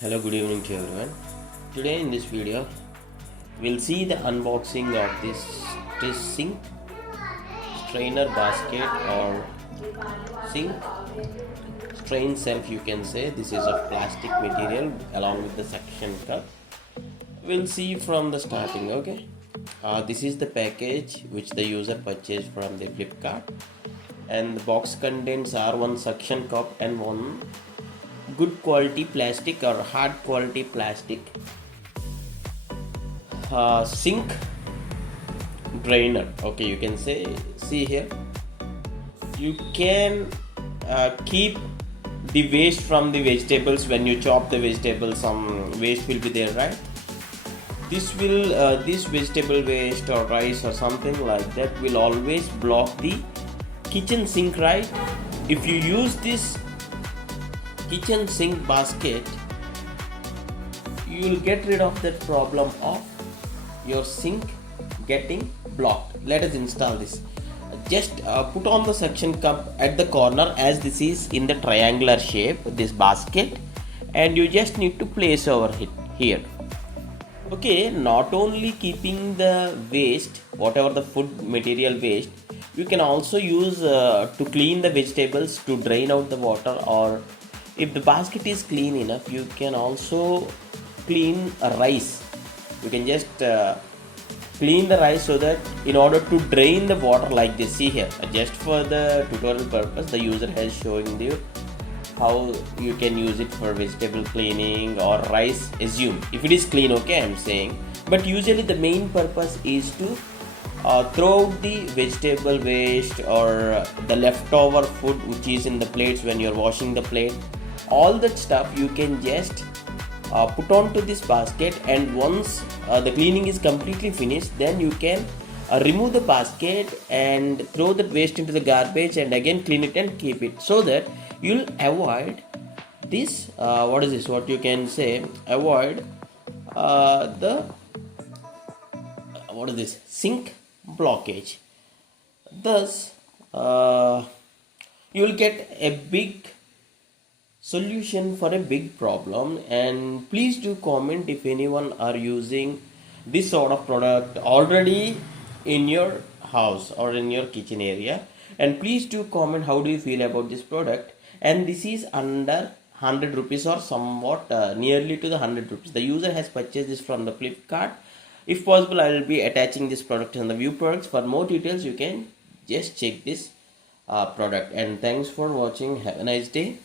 Hello, good evening to everyone. Today in this video, we'll see the unboxing of this sink strainer basket or sink strain shelf. You can say this is of plastic material along with the suction cup. We'll see from the starting. Okay, this is the package which the user purchased from the Flipkart, and the box contains one suction cup and one good quality plastic or hard quality plastic sink drainer. Okay, you can say, see here, you can keep the waste from the vegetables. When you chop the vegetables, some waste will be there, right? This vegetable waste or rice or something like that will always block the kitchen sink, right? If you use this kitchen sink basket, you will get rid of that problem of your sink getting blocked. Let us install this. Just put on the suction cup at the corner, as this is in the triangular shape, this basket, and you just need to place over it here. Okay, not only keeping the waste, whatever the food material waste, you can also use to clean the vegetables, to drain out the water, or if the basket is clean enough, you can also clean a rice. You can just clean the rice, so that in order to drain the water like this, see here, just for the tutorial purpose, the user has showing you how you can use it for vegetable cleaning or rice, assume if it is clean. Okay, I'm saying, but usually the main purpose is to throw out the vegetable waste or the leftover food which is in the plates when you're washing the plate. All that stuff you can just put onto this basket, and once the cleaning is completely finished, then you can remove the basket and throw that waste into the garbage, and again clean it and keep it, so that you'll avoid this what you can say, avoid the sink blockage. Thus you will get a big solution for a big problem. And please do comment if anyone are using this sort of product already in your house or in your kitchen area, and please do comment how do you feel about this product. And this is under 100 rupees or somewhat nearly to the 100 rupees. The user has purchased this from the Flipkart. If possible, I will be attaching this product in the view perks. For more details, you can just check this product. And thanks for watching. Have a nice day.